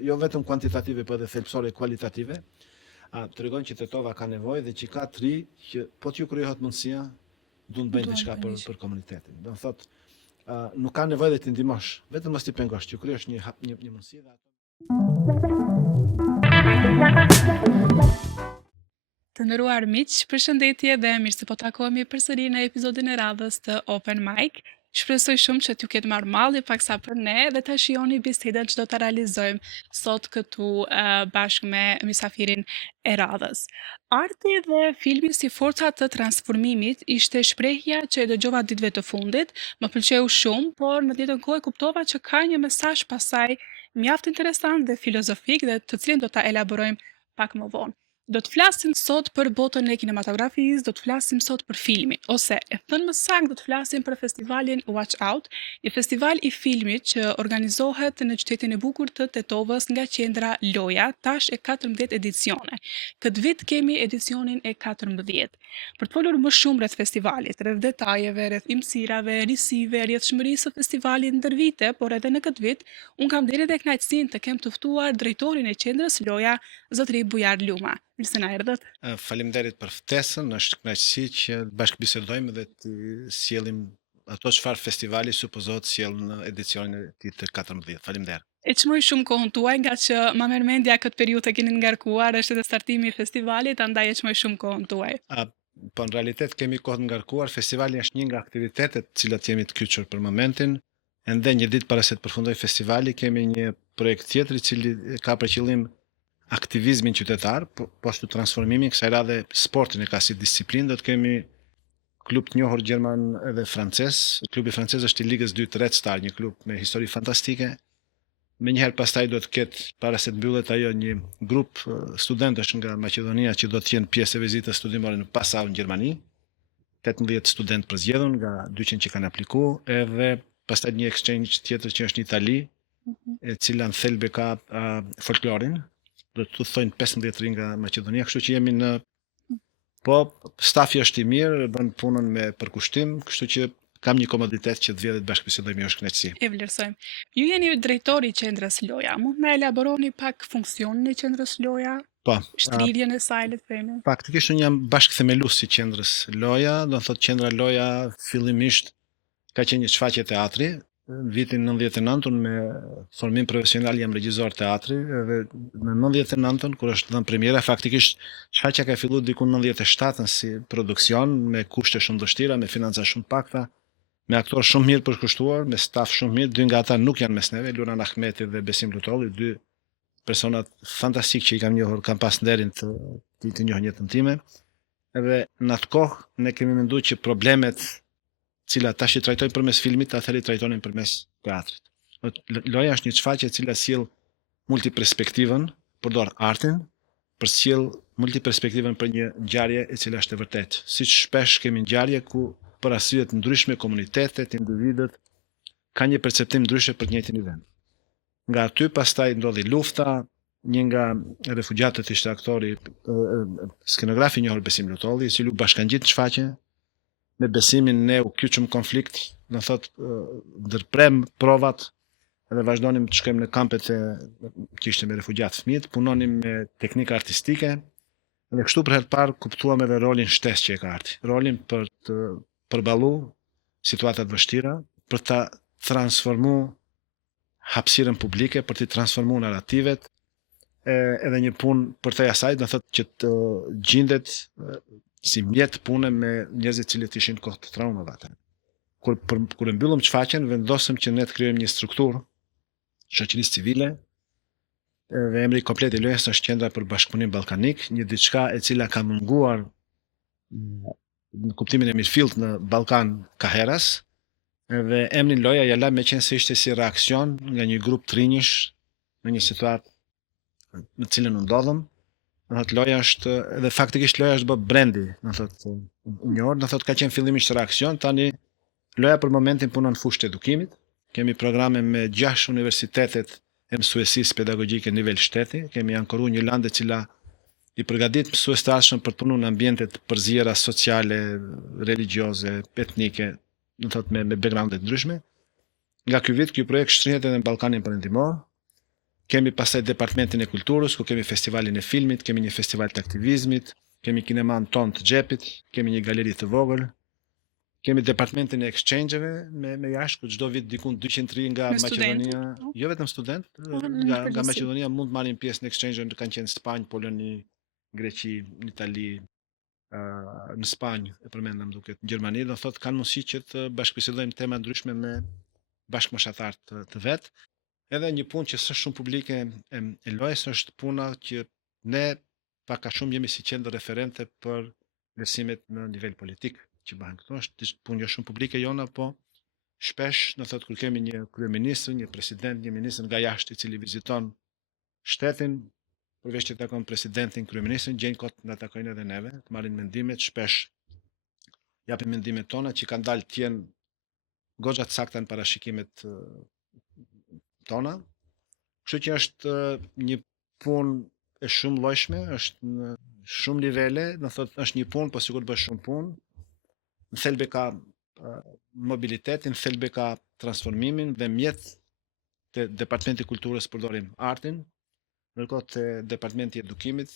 jo vetëm kuantitative, por edhe thelbësore kualitative, tregon që Tetova ka nevojë dhe që ka të ri që po t'ju krijohet mundësia, duan të bëjnë diçka për komunitetin. Do të thotë, nuk ka nevojë dhe t'i ndihmosh, vetëm mos t'i pengosh, t'ju krijosh një mundësi dhe Të nderuar miq, përshëndetje dhe mirë se po takohemi përsëri në episodin e radhës të Open Mic. Shpresoj shumë që t'ju ketë marrë malli paksa për ne dhe ta shihoni bisedën që do ta realizojmë sot këtu bashkë me mysafirin e radhës. Arti dhe filmi si forca të transformimit ishte shprehja që e dëgjova ditëve të fundit. Më pëlqeu shumë, por në të njëjtën kohë kuptova që ka një mesazh pasaj mjaft interesant dhe filozofik dhe të cilin do ta elaborojmë pak më vonë. Do të flasim sot për botën e kinematografisë, do të flasim sot për filmin, ose e thënë më saktë do të flasim për festivalin Watch Out, një festival i filmit që organizohet në qytetin e bukur të Tetovës nga qendra Loja, tash e 14 edicione. Këtë vit kemi edicionin e 14. Për të folur më shumë rreth festivalit, rreth detajeve, rreth imësirave, risive, rrjedhshmërisë së festivalit ndër vite, por edhe në këtë vit, unë kam deri dhe kënaqësinë të kem të ftuar drejtorin e qendrës Loja, zotëri Bujar Luma. Mirë se na erdhët. Faleminderit për ftesën, është kënaqësi që bashkë bisedojmë dhe të sjellim ato çfarë festivali supozohet sjell në edicionin e tij të 14. Faleminderit. E çmoj shumë kohën tuaj nga që ma merr mendja këtë periudhë të keni ngarkuar, është edhe startimi i festivalit, andaj e çmoj shumë kohën tuaj. Po në realitet kemi kohë të ngarkuar, festivali është një nga aktivitetet të cilat jemi të kyçur për momentin. Ende një ditë para se të përfundoj festivali kemi një projekt tjetër i cili ka për qëllim aktivizmin qytetar, po ashtu transformimin, kësaj radhe sportin e ka si disiplinë, do të kemi klub të njohur gjerman edhe francez. Klubi francez është i ligës 2 të Red Star, një klub me histori fantastike. Menjëherë pastaj do të ketë, para se të mbyllet ajo, një grup studentësh nga Maqedonia që do të jenë pjesë e vizitës studimore në Passau në Gjermani. 18 studentë përzgjedhur nga 200 që kanë aplikuar, edhe pastaj një exchange tjetër që është në Itali, e cila në thelbe ka folklorin. Do të thonë 15 rinj nga Maqedonia, kështu që jemi në stafi është i mirë, bën punën me përkushtim, kështu që kam një komoditet që të vjedhet bashkë bisedojmë, është kënaqësi. E vlerësojmë. Ju jeni drejtori i qendrës Loja. Mund të na elaboroni pak funksionin e qendrës Loja? Po. Shtrirjen e saj, le të themi. Faktikisht unë jam bashkëthemelues i qendrës Loja, do të thotë qendra Loja fillimisht ka qenë një shfaqje teatri. Në vitin 99 unë me formim profesional jam regjisor teatri, edhe në 99 kur është dhënë premiera, faktikisht shfaqja ka filluar diku në 97 si produksion, me kushte shumë vështira, me financa shumë pakta, me aktorë shumë mirë përkushtuar, me staf shumë mirë. Dy nga ata nuk janë mes neve, Luran Ahmeti dhe Besim Lutolli, dy personat fantastik që i kam njohur, kam pas nderin të njohur jetën time. Edhe në atë kohë ne kemi menduar që problemet cilat tash i trajtojnë përmes filmit, atëherë i trajtonin përmes teatrit. Loja është një shfaqje e cila sjell multiperspektivën, përdor artin për sjell multiperspektivën për një ngjarje e cila është e vërtetë. Siç shpesh kemi ngjarje ku për arsye të ndryshme komunitetet, individët kanë një perceptim ndryshe për të njëjtin event. Nga aty pastaj ndodhi lufta, një nga refugjatët ishte aktori, skenografi i njohur Besim Lutolli, i cili u bashkangjit në shfaqje. Me Besimin ne u kyçëm konflikt, do thotë ndërprem provat edhe vazhdonim të shkojmë në kampet që ishte me refugjatë fëmijët, punonim me teknika artistike, dhe kështu për herë të parë kuptuam edhe rolin shtesë që e ka arti. Rolin për të përballuar situatat vështira, për ta transformuar hapësirën publike, për të transformuar narrativet, edhe një punë për te asaj, do thotë që të gjendet si mjet pune me njerëzit cilët ishin kohë të traumave atë. Kur e mbyllëm shfaqjen, vendosëm që ne të krijojmë një strukturë shoqërisë civile, dhe emri komplet i lojës është Qendra për Bashkëpunim Ballkanik, një diçka e cila ka munguar në kuptimin e mirëfillt në Ballkan ka heras, dhe emrin Loja ja la me qenë se ishte si reakcion nga një grup të rinjish në një situatë në cilën u ndodhëm. Loja është, edhe faktikisht Loja është bë brendi, do thotë ka qenë fillimisht reakcion, tani Loja për momentin punon në fushë të edukimit. Kemi programe me 6 universitetet e mësuesisë pedagogjike nivel shteti, kemi ankoruar një lande e cila i përgatit mësues të ardhshëm për të punuar në ambiente të përziera sociale, religjioze, etnike, do thotë me backgrounde të ndryshme. Nga ky vit ky projekt shtrihet edhe në Ballkanin Perëndimor. Kemi pastaj departamentin e kulturës, ku kemi festivalin e filmit, kemi një festival të aktivizmit, kemi kineman ton të xhepit, kemi një galeri të vogël, kemi departamentin e exchange-eve me jashtë, ku çdo vit dikun 200 nga Me studentë, Maqedonia, po. jo vetëm student, Po, në nga përgjithësi. Maqedonia mund të marrin pjesë në exchange, kanë qenë Spanjë, Poloni, Greqi, në Itali, në Spanjë, e përmendëm duket, në Gjermani, do thotë kanë mundësi që të bashkëbisedojmë tema ndryshme me bashkëmoshatar të vet. Edhe një punë që s'është shumë publike e lojës është puna që ne pak a shumë jemi si qendër referente për vlerësimet në nivel politik që bëhen këtu. Është punë jo shumë publike jona, po shpesh, do thotë kur kemi një kryeministër, një president, një ministër nga jashtë i cili viziton shtetin, përveç që takon presidentin, kryeministrin, gjenë kot nga takojnë edhe neve, të marrin mendimet, shpesh japin mendimet tona që kanë dalë të jenë goxha të sakta në parashikimet tona. Kështu që është një punë e shumë llojshme, është në shumë nivele, do thotë është një punë, po sikur bësh shumë punë. Në thelbe ka mobilitetin, në thelbe ka transformimin dhe mjet të departamenti i kulturës përdorim artin, ndërkohë te departamenti i edukimit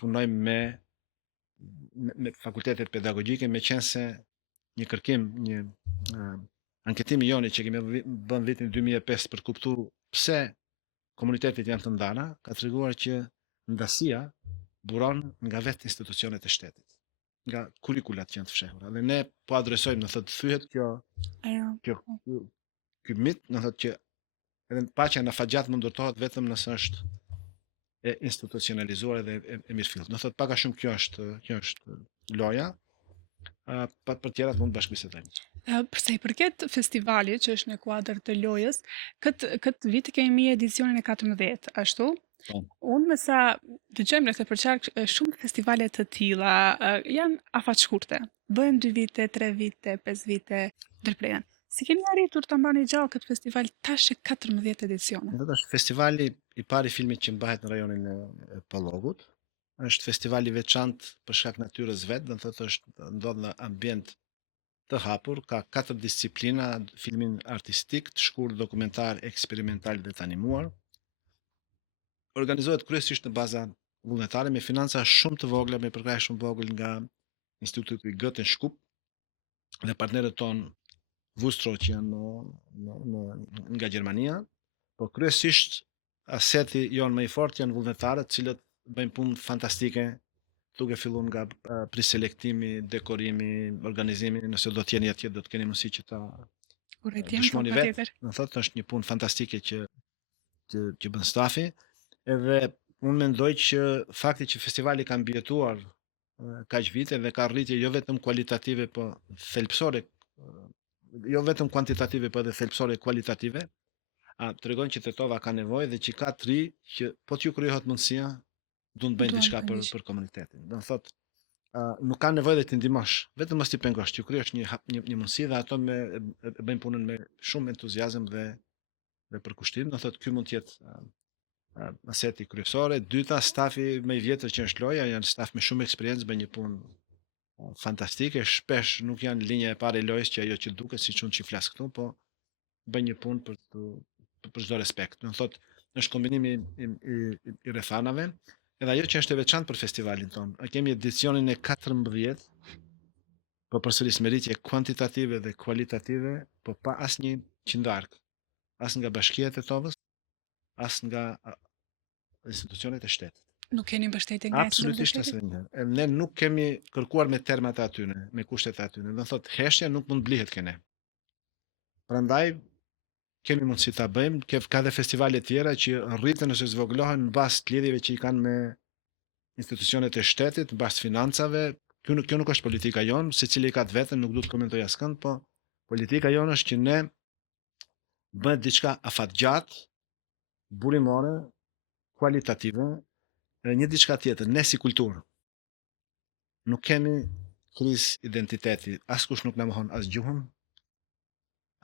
punojmë me fakultetet pedagogjike, me qenë se një kërkim, një anketimi joni që kemi bën vitin 2005 për kuptu pse komunitetet janë të ndara, ka treguar që ndasia buron nga vetë institucionet e shtetit, nga kurikulat që janë të fshehura. Dhe ne po adresojmë, në thotë thyhet ky mit, në thotë që edhe paqja në fagjat mund ndërtohet vetëm nëse është e institucionalizuar dhe e mirëfillt. Do thotë pak a shumë kjo është loja. Për tjerat mund bashkëbisedojmë. Përsa i përket festivalit që është në kuadër të lojës, këtë vit kemi edicionin e 14, ashtu? Po. Unë me sa dëgjojmë rreth e përqark shumë festivale të tilla janë afatshkurte. Bëhen 2 vite, 3 vite, 5 vite, ndërpreren. Si keni arritur ta mbani gjallë këtë festival tash e 14 edicione? Do të është festivali i parë i filmit që mbahet në rajonin e Pallogut. Është festivali i veçantë për shkak natyrës vet, do të thotë është ndodh në ambient të hapur, ka 4 disiplina, filmin artistik, të shkurt, dokumentar, eksperimental dhe të animuar. Organizohet kryesisht në baza vullnetare me financa shumë të vogla, me përkrahje shumë vogël nga Instituti Goethe Shkup dhe partnerët tonë Vustro që janë nga Gjermania, po kryesisht aseti jonë më i fortë janë vullnetarët, cilët bëjnë punë fantastike, duke filluar nga priselektimi, dekorimi, organizimi, nëse do të jeni atje do të keni mundësi që ta dëshmoni vetë. Do thotë është një punë fantastike që bën stafi, edhe unë mendoj që fakti që festivali ka mbijetuar kaq vite dhe ka rritje jo vetëm kualitative, po thelbësore, jo vetëm kuantitative, po edhe thelbësore kualitative, tregon që Tetova ka nevojë dhe që ka të ri që po t'ju krijohet mundësia, duan të bëjnë diçka për komunitetin. Do të thotë nuk ka nevojë dhe të ndihmosh, vetëm mos t'i pengosh, t'ju krijosh një mundësi dhe ato bëjnë punën me shumë entuziazëm dhe përkushtim. Do thotë ky mund të jetë aseti kryesore. Dyta, stafi më i vjetër që është loja, janë staf me shumë eksperiencë, bëjnë një punë fantastike, shpesh nuk janë linja e parë e lojës që ajo që duket siç unë që flas këtu, po bëjnë një punë për çdo respekt. Do thotë është kombinimi i rrethanave. Edhe ajo që është e veçantë për festivalin ton, kemi edicionin e 14, po përsëris meritje kuantitative dhe kualitative, po pa asnjë qindark, as nga Bashkia e Tetovës, as nga institucionet e shtetit. Nuk keni mbështetje nga absolutisht asnjë. Ne nuk kemi kërkuar me termat e atyne, me kushtet e atyne. Do thotë heshtja nuk mund blihet kene. Prandaj kemi mundësi ta bëjmë, ka dhe festivale tjera që rriten ose zvoglohen mbas të lidhjeve që i kanë me institucionet e shtetit, mbas financave. Kjo nuk është politika jonë, secili ka të vetën, nuk du të komentoj askënd, po politika jonë është që ne bëhet diçka afatgjatë, burimore, kualitative, dhe një diçka tjetër, ne si kulturë nuk kemi krizë identiteti, askush nuk na mohon as gjuhën,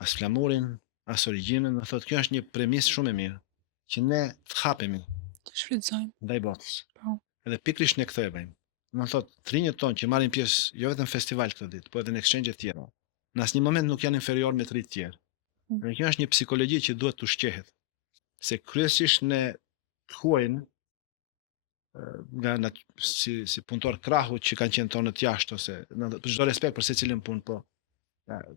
as flamurin, as origjinën. Do thotë kjo është një premisë shumë e mirë, që ne të hapemi, të shfrytëzojmë ndaj botës. Po. Edhe pikërisht ne këtë e bëjmë. Do thotë trinjët tonë që marrin pjesë jo vetëm festival këtë ditë, po edhe në exchange të tjera, në asnjë moment nuk janë inferior me të rinjtë tjerë. Dhe kjo është një psikologji që duhet të ushqehet. se kryesisht ne huajnë si punëtor krahut që kanë qenë tonët jashtë ose për çdo respekt për secilin punë, po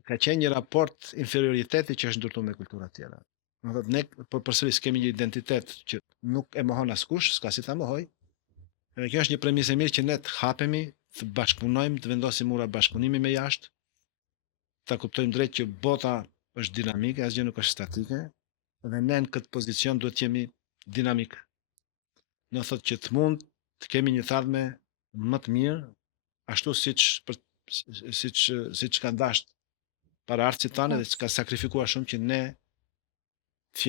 ka qenë një raport inferioriteti që është ndërtuar me kultura tjera. Do thotë ne përsëris kemi një identitet që nuk e mohon askush, s'ka si ta mohoj. Edhe kjo është një premisë e mirë që ne të hapemi, të bashkëpunojmë, të vendosim ura bashkëpunimi me jashtë, ta kuptojmë drejt që bota është dinamike, asgjë nuk është statike, dhe ne në këtë pozicion duhet të jemi dinamik. Do thotë që të mund të kemi një thadhme më të mirë, ashtu siç kanë dashur para artësit tanë dhe që ka sakrifikuar shumë që ne të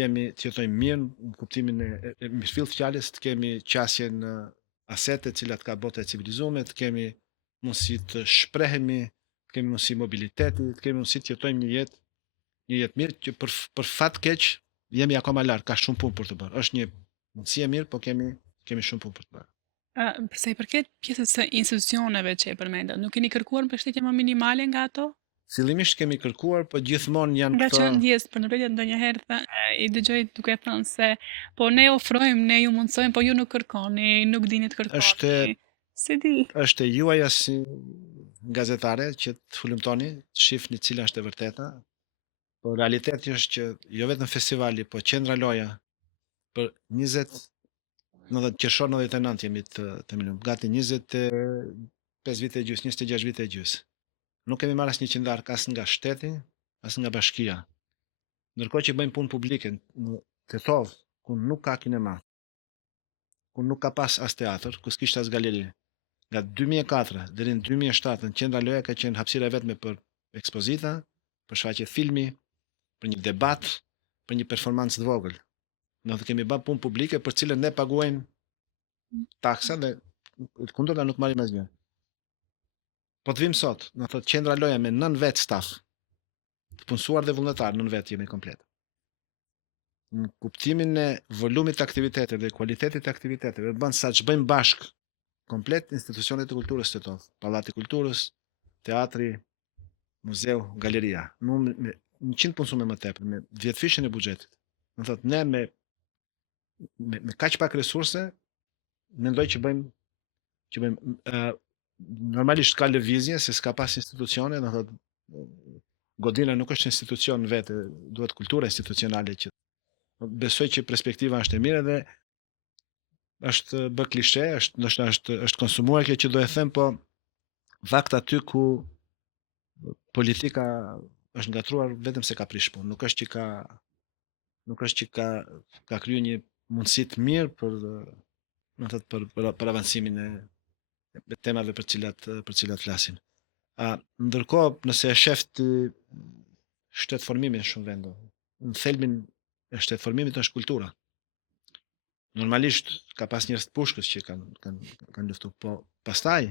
jetojmë mirë në kuptimin e mirëfillt fjalës, të kemi qasje në asete të cilat ka bota e civilizuar, të kemi mundësi të shprehemi, të kemi mundësi mobiliteti, të kemi mundësi të jetojmë një jetë mirë që për fat keq jemi akoma larg, ka shumë punë për të bërë. Është një mundësi e mirë, po kemi shumë punë për të bërë. Përsa i përket pjesës së institucioneve që e përmendët, nuk keni kërkuar mbështetje më minimale nga ato? Fillimisht kemi kërkuar, po gjithmonë janë Nga këto. që ndjes për ndërlidhje ndonjëherë i dëgjoj duke thënë se po ne ofrojmë, ne ju mundsojmë, po ju nuk kërkoni, nuk dini të kërkoni. Si di? Është e juaja si gazetare që të hulumtoni, të shihni cila është e vërteta. Po realiteti është që jo vetëm festivali, po qendra loja për 90 qershor 99 jemi të milum, gati 25 vite e gjys, 26 vite e gjys. Nuk kemi marrë asnjë qendark as nga shteti, as nga bashkia. Ndërkohë që bëjmë punë publike në Tetov, ku nuk ka kinema, ku nuk ka pas as teatr, ku s'kishte as galeri. Nga 2004 deri në 2007 në qendra loja ka qenë hapësira vetme për ekspozita, për shfaqje filmi, për një debat, për një performancë të vogël. Ne kemi bërë punë publike për cilën ne paguajmë taksa dhe kundërta nuk marrim asgjë. Po të vim sot, do thotë qendra loja me 9 vet staf, të punësuar dhe vullnetar, 9 vet jemi komplet. Në kuptimin e volumit të aktiviteteve dhe kualitetit të aktiviteteve, bën sa që bëjmë bashk komplet institucionet e kulturës të Tetov, Pallati i Kulturës, teatri, muzeu, galeria. Me 100 punësume më tepër, me 10 fishën e buxhetit. Do thotë ne me kaq pak resurse mendoj që bëjmë normalisht ka lëvizje se s'ka pas institucione, do thotë Godina nuk është institucion vetë, duhet kultura institucionale që besoj që perspektiva është e mirë dhe është bë klishe, është konsumuar kjo që do e them, po vakt aty ku politika është ngatruar vetëm se ka prish punë, nuk është që ka kryer një mundësi të mirë për avancimin e temave për cilat flasim. Ndërkohë, nëse e shef të shtetformimin në shumë vende, në thelbin e shtetformimit është kultura. Normalisht ka pas njerëz të pushkës që kanë luftuar, po pastaj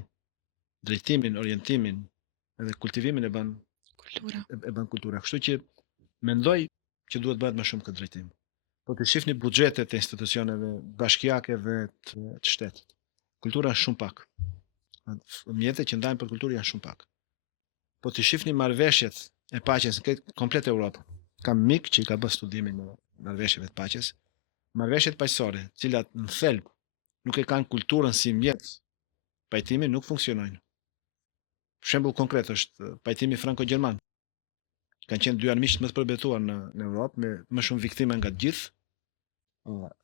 drejtimin, orientimin edhe kultivimin e bën kultura. Kështu që mendoj që duhet bëhet më shumë këtë drejtim. Po të shihni buxhetet e institucioneve bashkiake dhe të shtetit. Kultura është shumë pak. Mjetet që ndajmë për kulturë janë shumë pak. Po të shihni marrëveshjet e paqes në komplet Europë. Kam mik që i ka bërë studimin në marrëveshjeve të paqes. Marrëveshjet paqësore, të cilat në thelb nuk e kanë kulturën si mjet pajtimi, nuk funksionojnë. Për shembull konkret është pajtimi franko-gjerman. Kanë qenë dy armiqt më të përbetuar në Europë me më shumë viktima nga të gjithë.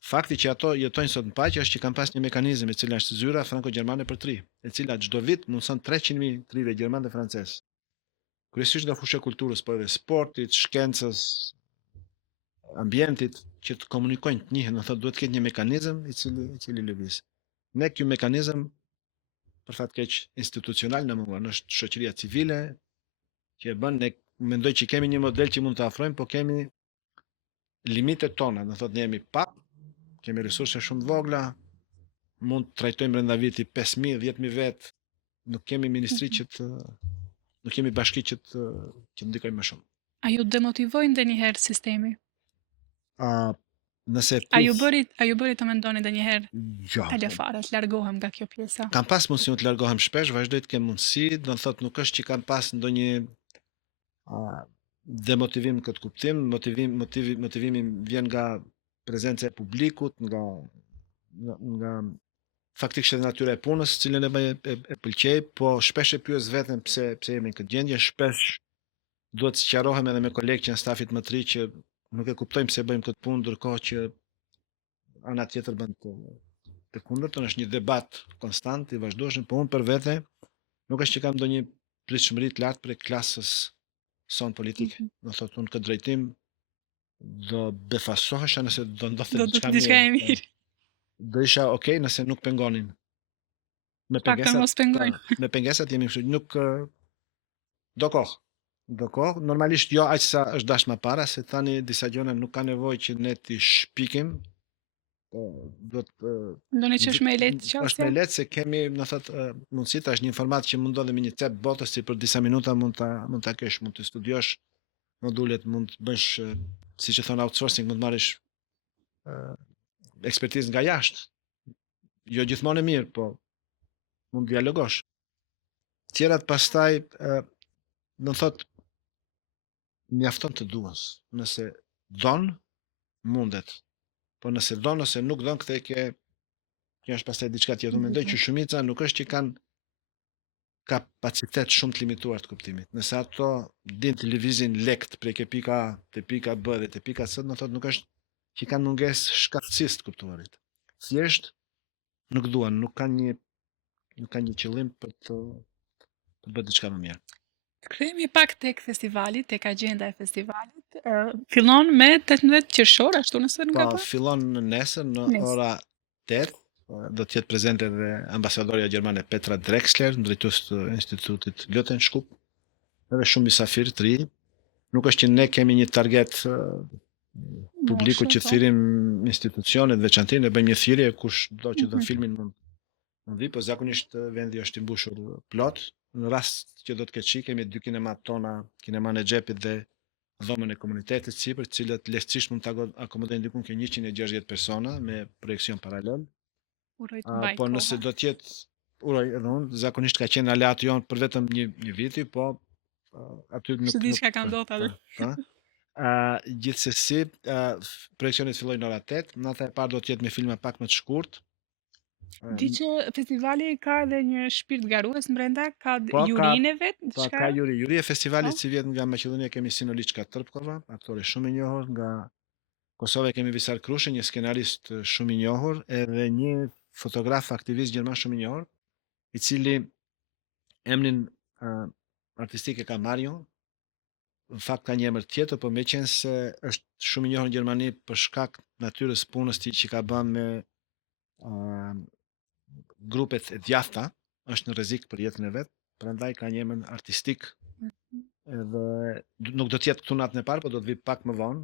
Fakti që ato jetojnë sot në paqe është që kanë pas një mekanizëm i cili është zyra franko-gjermane për tri, e cila çdo vit mundson 300.000 trive gjerman dhe francez. Kryesisht nga fusha e kulturës, por edhe sportit, shkencës, ambientit që të komunikojnë të njëjën, do thotë duhet të ketë një mekanizëm i cili lëviz. Ne ky mekanizëm për fat keq institucional në mungon, është shoqëria civile që e bën, ne mendoj që kemi një model që mund të afrojmë, po kemi limitet tona, do thotë ne jemi pak, kemi resurse shumë vogla, mund të trajtojmë brenda viti 5.000, 10.000 vet, nuk kemi ministri nuk kemi bashki që të ndikojmë më shumë. A ju demotivoi ndonjëherë sistemi? Nëse a ju bëri të mendoni ndonjëherë jo, ale fare, të largohem nga kjo pjesa? Kam pas mundësi të largohem shpesh, vazhdoj të kem mundësi, do të thotë nuk është që kam pas ndonjë demotivim në këtë kuptim, motivimi vjen nga prezenca e publikut, nga faktikisht edhe natyra e punës, cilën e pëlqej, po shpesh e pyes veten pse jemi në këtë gjendje, shpesh duhet të sqarohem edhe me kolegë që janë stafit më të ri që nuk e kuptojmë pse bëjmë këtë punë, ndërkohë që ana tjetër bën të kundërtën, është një debat konstant i vazhdueshëm, po unë për vete nuk është që kam ndonjë pritshmëri të lartë për klasës son politike. Do thotë unë këtë drejtim do befasohesha nëse do ndodhte Do diçka diçka e mirë. mirë. Do isha okay nëse nuk pengonin. Me Fakta mos pengojnë. me pengesat jemi kështu, nuk do kohë. Do kohë, normalisht jo aq sa është dash më para, se tani disa gjëra nuk ka nevojë që ne t'i shpikim. Do të Ndoni që është me lehtë është qasja? me lehtë se kemi, do thotë, mundësi tash një informat që mund ndodhe me një cep botës si për disa minuta mund ta kesh, mund të studiosh modulet, mund të bësh siç e thon outsourcing, mund të marrësh ekspertizë nga jashtë. Jo gjithmonë e mirë, po mund të dialogosh. Tjerat pastaj do thotë mjafton të duas. Nëse don, mundet. Po nëse don ose nuk don, këtë kjo është pastaj diçka tjetër. Unë mendoj që shumica nuk është që kanë kapacitet shumë të limituar të kuptimit. Nëse ato din të lëvizin lekt prej ke pika A te pika B dhe te pika C, do thotë nuk është që kanë mungesë shkatësisë të kuptuarit. Thjesht nuk duan, nuk kanë një qëllim për të bërë diçka më mirë. Kthehemi pak tek festivali, tek agjenda e festivalit. Fillon me 18 qershor, ashtu nëse nuk Po, gaboj? fillon nesër në Nesër. ora 8. Do të jetë prezente edhe ambasadorja gjermane Petra Drexler, drejtues të Institutit Goethe-Schupp, edhe shumë mysafirë të ri. Nuk është që ne kemi një target publiku që thirrim institucionet, veçantinë, ne bëjmë një thirrje, kush do që do filmin mund vi, po zakonisht vendi është i mbushur plot. Në rast që do të ketë shik, kemi 2 kinemat tona, kineman e xhepit dhe dhomën e komunitetit sipër, të cilët lehtësisht mund të akomodojnë diku ke 160 persona me projekcion paralel. Uroj të mbaj Po nëse do të jetë, uroj edhe unë, zakonisht ka qenë aleati jonë për vetëm një viti, po aty nuk diçka ka ndodhur aty. Gjithsesi, projekcionet fillojnë ora 8, nata e parë do të jetë me filma pak më të shkurtë. Di që festivali ka edhe një shpirt garues brenda, ka Po, jurinë e vet, Po, diçka? ka juri e festivalit, Po? si vjet nga Maqedonia kemi Sinoliçka Trpkova, aktore shumë i njohur, nga Kosova kemi Visar Krushe, një skenarist shumë i njohur, edhe një fotograf aktivist gjerman shumë i njohur, i cili emrin artistik e ka Marion. Në fakt ka një emër tjetër, po meqense është shumë i njohur në Gjermani për shkak natyrës punës tij që ka bën me grupet e djathta, është në rrezik për jetën e vet, prandaj ka një emër artistik. Edhe nuk do të jetë këtu natën e parë, po do të vi pak më vonë.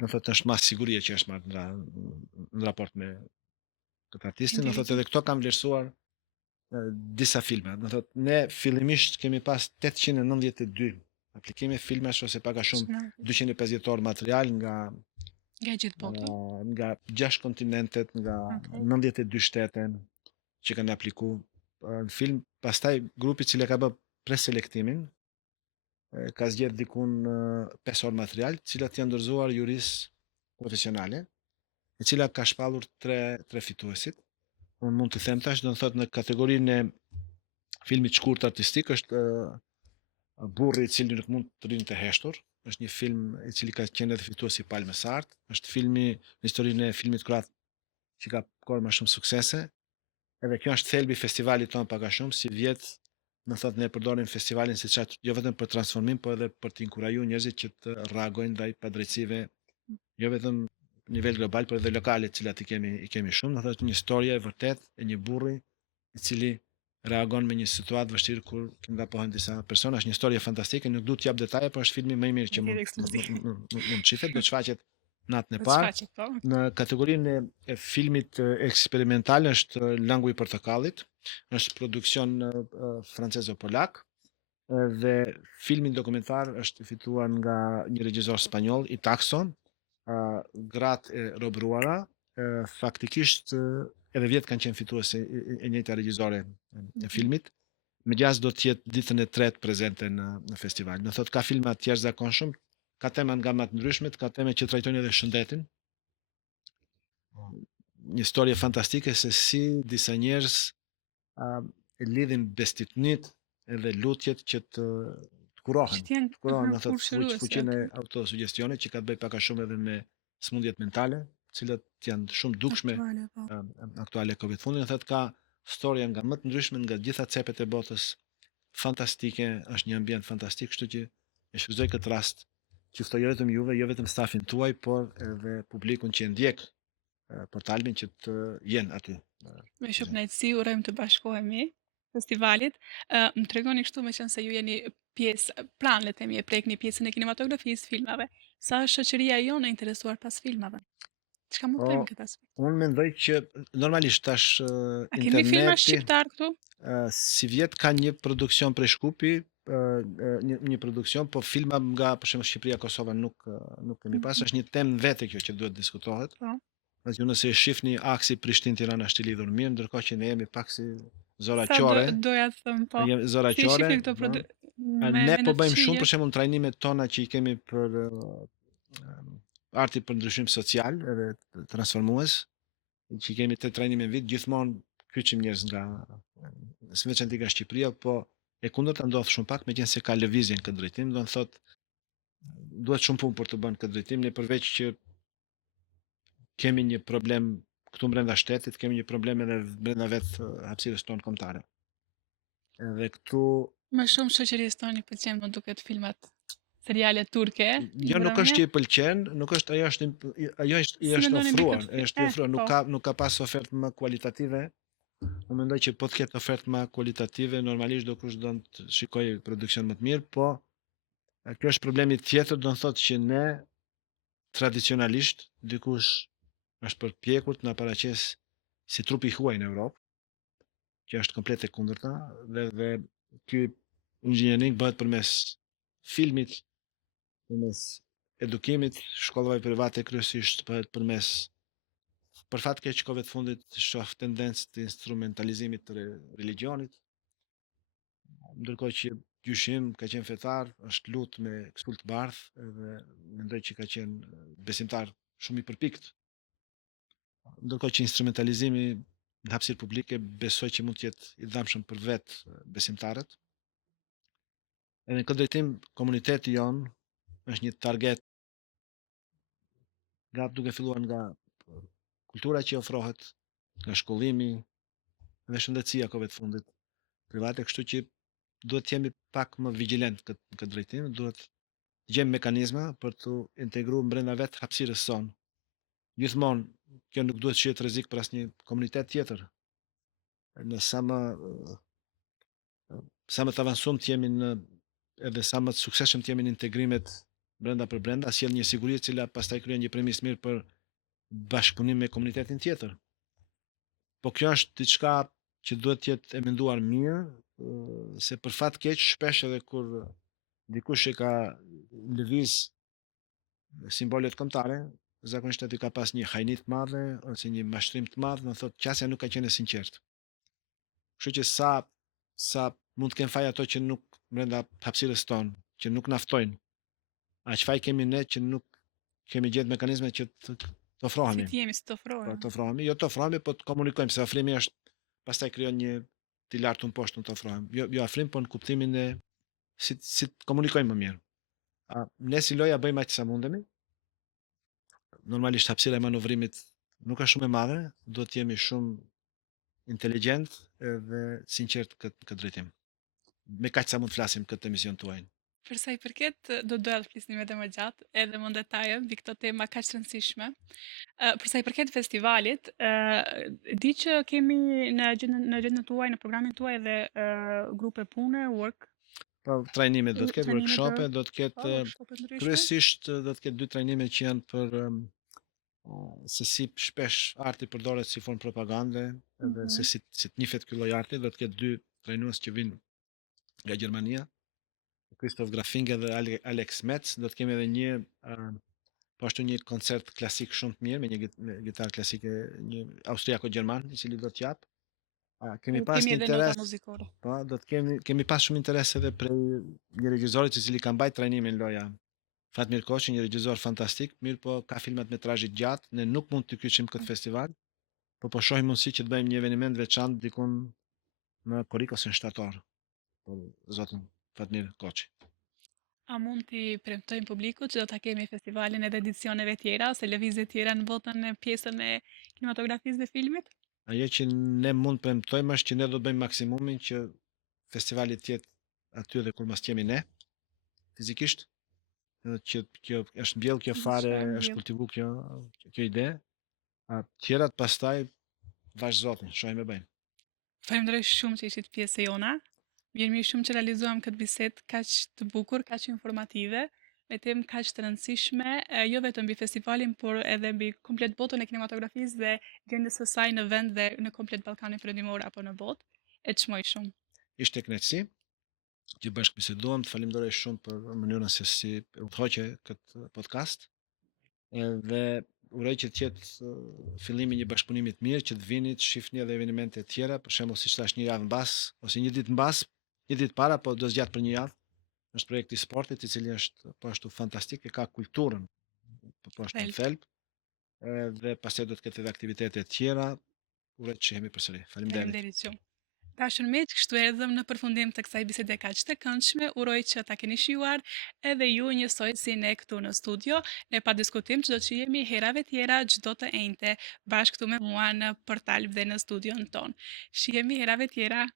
Do thotë është mas sigurie që është marrë në raport me këtë artistin. Do thotë edhe këto kam vlerësuar disa filma. Do thotë ne fillimisht kemi pas 892 aplikime filmash ose pak a shumë 250 orë material nga gjithë bota. Nga 6 kontinentet, nga 92 shtete që kanë apliku në film. Pastaj grupi cili ka bë preselektimin ka zgjedh dikun 5 orë material, të cilat janë dorëzuar juris profesionale, e cila ka shpallur tre fituesit. Unë mund të them tash, do të thotë në kategorinë e filmit shkurt artistik është Burri i cili nuk mund të rinë të heshtur. Është një film i cili ka qenë edhe fitues i Palmës së Artë. Është filmi në historinë e filmit kroat që ka korë më shumë suksese. Edhe kjo është thelbi i festivalit tonë pak a shumë, si vjet, do thotë ne përdorim festivalin si çat jo vetëm për transformim, po edhe për të inkurajuar njerëzit që të reagojnë ndaj padrejtësive, jo vetëm në nivel global, por edhe lokale, të cilat i kemi shumë. Do thotë një historie e vërtetë e një burri i cili reagon me një situatë vështirë kur ngapohen disa persona. Është një histori fantastike, nuk du të jap detaje, por është filmi më i mirë që mund shifet, do të shfaqet natën e parë. Në kategorinë e filmit eksperimental është Langu i portokallit, është produksion francez-polak, dhe filmin dokumentar është fituar nga një regjisor spanjoll, i Taxo, Gratë e robëruara. Faktikisht edhe vjetë kanë qenë fituese e njëjta regjizore e filmit. Megjithëse do të jetë ditën e tretë prezente në festival. Do thotë ka filma të jashtëzakonshëm, ka tema nga më të ndryshme, ka tema që trajtojnë edhe shëndetin. një storje fantastike se si disa njerëz e lidhin bestitnit edhe lutjet që të kurohen. Që t'jenë Kurohen, do thotë kurshëruese, fuqinë e okay. autosuggestionit që ka të bëjë pak a shumë edhe me smundjet mentale, të cilat janë shumë dukshme Aktuale, po. aktuale Covid fundit, do thotë ka storja nga më të ndryshme nga gjitha cepet e botës, fantastike, është një ambient fantastik, kështu që e shfrytëzoj këtë rast që ftoj jo vetëm juve, jo vetëm stafin tuaj, por edhe publikun që e ndjek portalin që të jenë aty. Me shumë kënaqësi, urojmë të bashkohemi festivalit. Më tregoni kështu, me qenë se ju jeni pjesë, plan le të themi, e prekni pjesën e kinematografisë, filmave. Sa është shoqëria jonë e interesuar pas filmave? Çka mund të themi këtë aspekt? Unë mendoj që normalisht tash A kemi filma interneti shqiptar këtu? si vjet ka një produksion prej Shkupi, një produksion, po filma nga për shembull Shqipëria, Kosova nuk kemi pas, është një temë vete kjo që duhet diskutohet. Po. Ju nëse e shihni aksi Prishtinë-Tirana është i lidhur mirë, ndërkohë që ne jemi pak si zora Sa qore. doja të them, po. Jemi zora Si qore. shihni këto Ne po bëjmë shumë menotëqije? për shembull trajnimet tona që i kemi për arti për ndryshim social edhe transformues, që i kemi të trajnime në vit, gjithmonë kyçim njerëz nga veçanti nga Shqipëria, po e kundërta ndodh shumë pak, meqense ka lëvizje në këtë drejtim, do të thotë duhet shumë punë për të bërë këtë drejtim, ne përveç që kemi një problem këtu brenda shtetit, kemi një problem edhe brenda vetë hapësirës tonë kombëtare. Edhe këtu Më shumë shoqërisë tonë i pëlqen më duket filmat, seriale turke. jo nuk është që i pëlqen, nuk është ajo është i Si është mendoni mbi ofruar, këtë është i ofruar, po. nuk ka pas ofertë më kualitative. Unë mendoj që po të ketë ofertë më kualitative, normalisht do kush do të shikojë produksion më të mirë, po kjo është problemi tjetër, do të thotë që ne tradicionalisht dikush është përpjekur të na paraqes si trupi i huaj në Europë, që është komplet e kundërta, dhe ky inxhiniering bëhet përmes filmit, përmes edukimit, shkollave private kryesisht, bëhet për fat keq kohëve të fundit shoh tendencë të instrumentalizimit të religionit, ndërkohë që gjyshim ka qenë fetar, është lut me kështu të bardhë dhe mendoj që ka qenë besimtar shumë i përpikt. Ndërkohë që instrumentalizimi në hapësirë publike besoj që mund të jetë i dëmshëm për vetë besimtarët. Edhe në këtë drejtim komuniteti jon është një target duke filluar nga kultura që ofrohet, nga shkollimi dhe shëndetësia kohëve të fundit private, kështu që duhet të jemi pak më vigjilent në këtë drejtim, duhet të gjejmë mekanizma për të integruar brenda vetë hapësirës sonë. Gjithmonë kjo nuk duhet shihet rrezik për asnjë komunitet tjetër. Në sa më të avancuar të jemi në edhe sa më të suksesshëm të jemi në integrimet brenda për brenda, sjell një siguri e cila pastaj kryen një premisë mirë për bashkëpunim me komunitetin tjetër. Po kjo është diçka që duhet të jetë e menduar mirë, se për fat keq shpesh edhe kur dikush e ka lëviz simbolet kombëtare, zakonisht aty ka pas një hajni të madhe ose një mashtrim të madh, do thotë qasja nuk ka qenë e sinqertë. Kështu që sa mund të kenë faj ato që nuk brenda hapësirës tonë, që nuk na ftojnë. Aq faj kemi ne që nuk kemi gjetë mekanizme që të ofrohemi. Si të jemi, si të ofrohemi. Të ofrohemi, jo të ofrohemi, po të komunikojmë, se ofrimi është pastaj krijon një të lartë poshtë të ofrohemi. Jo afrim, po në kuptimin e si të komunikojmë më mirë. Ne si loja bëjmë aq sa mundemi. Normalisht hapësira e manovrimit nuk është shumë e madhe, duhet të jemi shumë inteligjent dhe sinqert këtë drejtim. Me kaq sa mund të flasim këtë emision tuaj. Për sa i përket, do doja të flisnim edhe më gjatë, edhe më detaje mbi këto tema kaq të rëndësishme. Për sa i përket festivalit, di që kemi në agjendën tuaj, në programin tuaj edhe grupe pune, work. Po trajnime do të ketë, workshope do të ketë, workshope ndryshme. kryesisht do të ketë 2 trajnime që janë për se si shpesh arti përdoret si formë propagande, edhe se si të njihet ky lloj arti, do të ketë 2 trajnues që vinë nga Gjermania, Christoph Grafing dhe Alex Metz, do të kemi edhe një po ashtu një koncert klasik shumë të mirë me një gitarë klasike, një austriako-gjerman, i cili do të jap. Kemi pas një interes. Po, do të kemi pas shumë interes edhe prej një regjisorit i cili ka mbajtur trajnimin loja Fatmir Koçi, një regjisor fantastik, mirë po ka filmat metrazhi gjatë, ne nuk mund të kyçim këtë festival, po shohim mundësi që të bëjmë një eveniment veçantë dikun në korrik ose në shtator. Për zotin Fatmir Koçi. A mund t'i premtojmë publikut që do ta kemi festivalin edhe edicioneve tjera ose lëvizje tjera në botën e pjesën e kinematografisë dhe filmit? Ajo që ne mund premtojmë është që ne do të bëjmë maksimumin që festivali të jetë aty dhe kur mos jemi ne fizikisht, që kjo është mbjell kjo fare, është kultivu kjo ide. A tjerat pastaj vazhdotin, shohim e bëjmë. Faleminderoj shumë që ishit pjesë e jona. Mirë mirë shumë që realizuam këtë bisedë kaq të bukur, kaq informative, me temë kaq të rëndësishme, jo vetëm mbi festivalin, por edhe mbi komplet botën e kinematografisë dhe gjendjes së saj në vend dhe në komplet Ballkanin Perëndimor apo në botë. E çmoj shumë. Ishte kënaqësi që bashkë biseduam, të falenderoj shumë për mënyrën se si udhëhoqe këtë podcast. Dhe uroj që të jetë fillimi një bashkëpunimi të mirë, që të vini të shihni edhe evente të tjera, për shembull siç thash një javë mbas ose një ditë mbas, një ditë para, po do zgjat për një javë. Është projekti i sportit i cili është po ashtu fantastik, e ka kulturën po ashtu në thelb. Dhe pastaj do të ketë edhe aktivitete të tjera. Uroj të shihemi përsëri. Faleminderit. Faleminderit shumë. Dashur miq, kështu erdhëm në përfundim të kësaj bisede kaq të këndshme. Uroj që ta keni shijuar edhe ju njësoj si ne këtu në studio. Ne pa diskutim që do të shihemi herave tjera çdo të enjte bashkë këtu me mua në portal dhe në studion ton. Shihemi herave tjera.